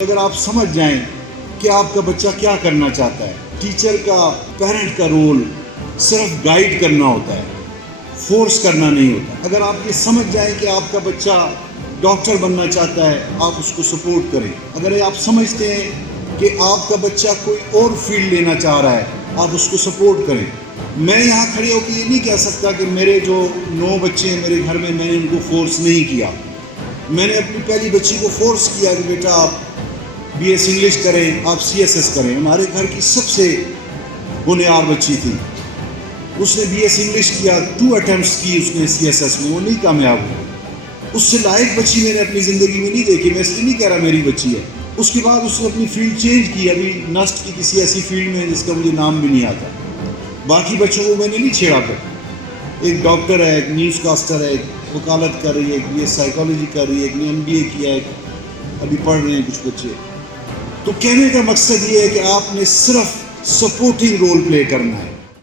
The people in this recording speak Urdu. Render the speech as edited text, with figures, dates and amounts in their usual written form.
اگر آپ سمجھ جائیں کہ آپ کا بچہ کیا کرنا چاہتا ہے، ٹیچر کا، پیرنٹ کا رول صرف گائیڈ کرنا ہوتا ہے، فورس کرنا نہیں ہوتا۔ اگر آپ یہ سمجھ جائیں کہ آپ کا بچہ ڈاکٹر بننا چاہتا ہے، آپ اس کو سپورٹ کریں۔ اگر آپ سمجھتے ہیں کہ آپ کا بچہ کوئی اور فیلڈ لینا چاہ رہا ہے، آپ اس کو سپورٹ کریں۔ میں یہاں کھڑے ہو کے یہ نہیں کہہ سکتا کہ میرے جو 9 بچے ہیں میرے گھر میں نے ان کو فورس نہیں کیا۔ میں نے اپنی پہلی بچی کو فورس کیا کہ بیٹا آپ بی ایس انگلش کریں، آپ سی ایس ایس کریں۔ ہمارے گھر کی سب سے بنیاد بچی تھی، اس نے بی ایس انگلش کیا، 2 اٹیمپٹس کی اس نے سی ایس ایس میں، وہ نہیں کامیاب ہوئی۔ اس سے لائق بچی میں نے اپنی زندگی میں نہیں دیکھی۔ میں اس لیے نہیں کہہ رہا میری بچی ہے۔ اس کے بعد اس نے اپنی فیلڈ چینج کی، ابھی نسٹ کی کسی ایسی فیلڈ میں جس کا مجھے نام بھی نہیں آتا۔ باقی بچوں کو میں نے نہیں چھیڑا پھر۔ ایک ڈاکٹر ہے، ایک نیوز کاسٹر ہے، ایک وکالت کر رہی ہے، ایک بی ایس سائیکالوجی کر رہی ہے، ایک نے MBA کیا ہے، ابھی پڑھ رہے ہیں کچھ بچے۔ تو کہنے کا مقصد یہ ہے کہ آپ نے صرف سپورٹنگ رول پلے کرنا ہے۔